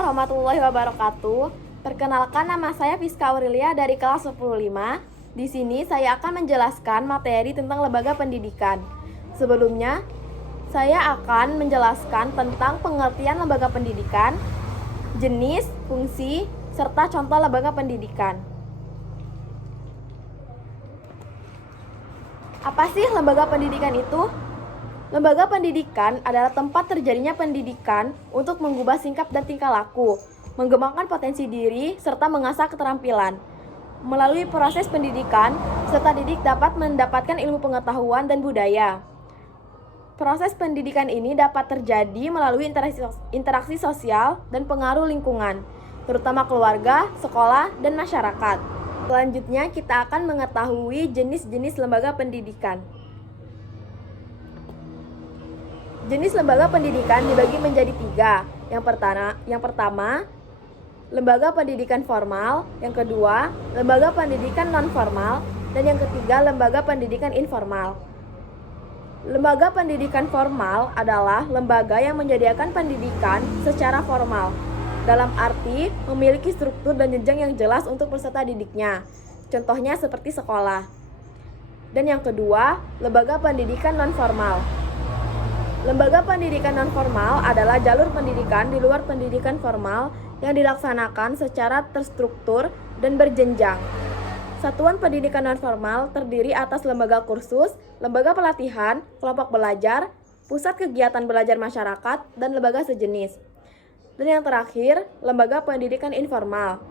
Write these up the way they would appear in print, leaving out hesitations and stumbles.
warahmatullahi wabarakatuh. Perkenalkan, nama saya Fiska Aurelia dari kelas 105. Di sini saya akan menjelaskan materi tentang lembaga pendidikan. Sebelumnya, saya akan menjelaskan tentang pengertian lembaga pendidikan, jenis, fungsi, serta contoh lembaga pendidikan. Apa sih lembaga pendidikan itu? Lembaga pendidikan adalah tempat terjadinya pendidikan untuk mengubah sikap dan tingkah laku, mengembangkan potensi diri, serta mengasah keterampilan. Melalui proses pendidikan, peserta didik dapat mendapatkan ilmu pengetahuan dan budaya. Proses pendidikan ini dapat terjadi melalui interaksi sosial dan pengaruh lingkungan, terutama keluarga, sekolah, dan masyarakat. Selanjutnya, kita akan mengetahui jenis-jenis lembaga pendidikan. Jenis lembaga pendidikan dibagi menjadi 3. Yang pertama, lembaga pendidikan formal. Yang kedua, lembaga pendidikan non-formal. Dan yang ketiga, lembaga pendidikan informal. Lembaga pendidikan formal adalah lembaga yang menyediakan pendidikan secara formal, dalam arti memiliki struktur dan jenjang yang jelas untuk peserta didiknya. Contohnya seperti sekolah. Dan yang kedua, lembaga pendidikan non-formal. Lembaga pendidikan non-formal adalah jalur pendidikan di luar pendidikan formal yang dilaksanakan secara terstruktur dan berjenjang. Satuan pendidikan non-formal terdiri atas lembaga kursus, lembaga pelatihan, kelompok belajar, pusat kegiatan belajar masyarakat, dan lembaga sejenis. Dan yang terakhir, lembaga pendidikan informal.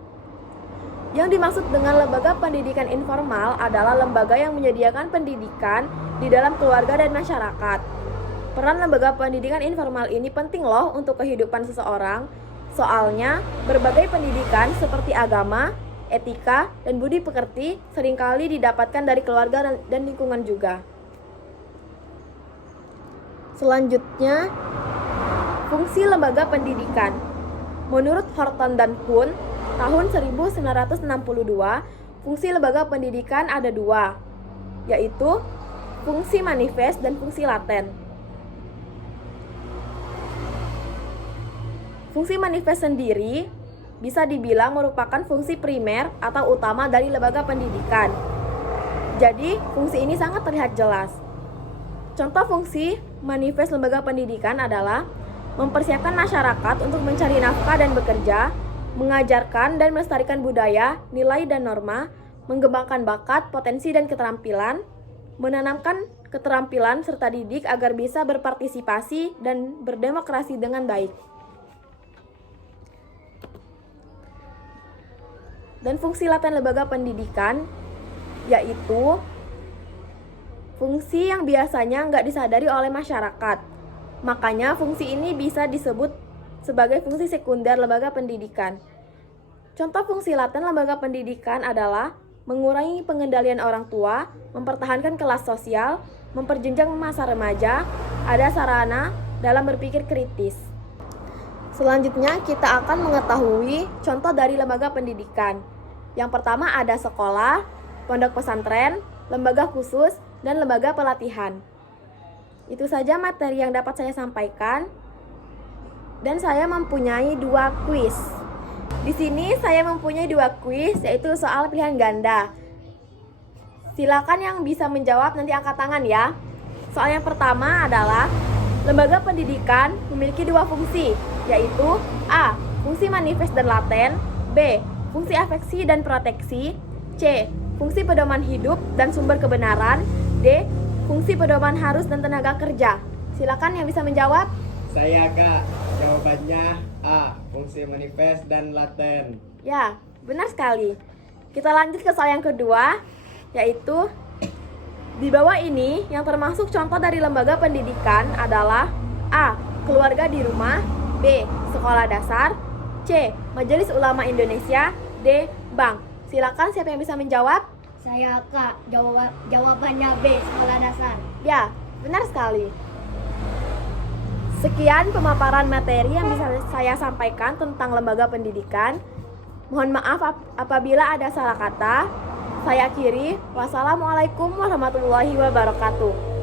Yang dimaksud dengan lembaga pendidikan informal adalah lembaga yang menyediakan pendidikan di dalam keluarga dan masyarakat. Peran lembaga pendidikan informal ini penting loh untuk kehidupan seseorang. Soalnya, berbagai pendidikan seperti agama, etika, dan budi pekerti seringkali didapatkan dari keluarga dan lingkungan juga. Selanjutnya, fungsi lembaga pendidikan. Menurut Horton dan Kuhn, tahun 1962, fungsi lembaga pendidikan ada 2, yaitu fungsi manifest dan fungsi laten. Fungsi manifest sendiri bisa dibilang merupakan fungsi primer atau utama dari lembaga pendidikan. Jadi, fungsi ini sangat terlihat jelas. Contoh fungsi manifest lembaga pendidikan adalah mempersiapkan masyarakat untuk mencari nafkah dan bekerja, mengajarkan dan melestarikan budaya, nilai dan norma, mengembangkan bakat, potensi dan keterampilan, menanamkan keterampilan serta didik agar bisa berpartisipasi dan berdemokrasi dengan baik. Dan fungsi laten lembaga pendidikan yaitu fungsi yang biasanya nggak disadari oleh masyarakat. Makanya fungsi ini bisa disebut sebagai fungsi sekunder lembaga pendidikan. Contoh fungsi laten lembaga pendidikan adalah mengurangi pengendalian orang tua, mempertahankan kelas sosial, memperjenjang masa remaja, ada sarana dalam berpikir kritis. Selanjutnya kita akan mengetahui contoh dari lembaga pendidikan. Yang pertama ada sekolah, pondok pesantren, lembaga khusus, dan lembaga pelatihan. Itu saja materi yang dapat saya sampaikan. Dan saya mempunyai 2 kuis. Di sini saya mempunyai 2 kuis, yaitu soal pilihan ganda. Silakan yang bisa menjawab nanti angkat tangan ya. Soal yang pertama adalah lembaga pendidikan memiliki 2 fungsi, yaitu A. Fungsi manifest dan laten, B. Fungsi afeksi dan proteksi, C. Fungsi pedoman hidup dan sumber kebenaran, D. Fungsi pedoman harus dan tenaga kerja. Silakan yang bisa menjawab. Saya Kak, jawabannya A. Fungsi manifest dan laten. Ya, benar sekali. Kita lanjut ke soal yang kedua, yaitu di bawah ini yang termasuk contoh dari lembaga pendidikan adalah A. Keluarga di rumah, B. Sekolah dasar, C. Majelis Ulama Indonesia, D. Bank. Silakan siapa yang bisa menjawab? Saya Kak, jawabannya B, sekolah dasar. Ya, benar sekali. Sekian pemaparan materi yang bisa saya sampaikan tentang lembaga pendidikan. Mohon maaf apabila ada salah kata. Saya akhiri. Wassalamualaikum warahmatullahi wabarakatuh.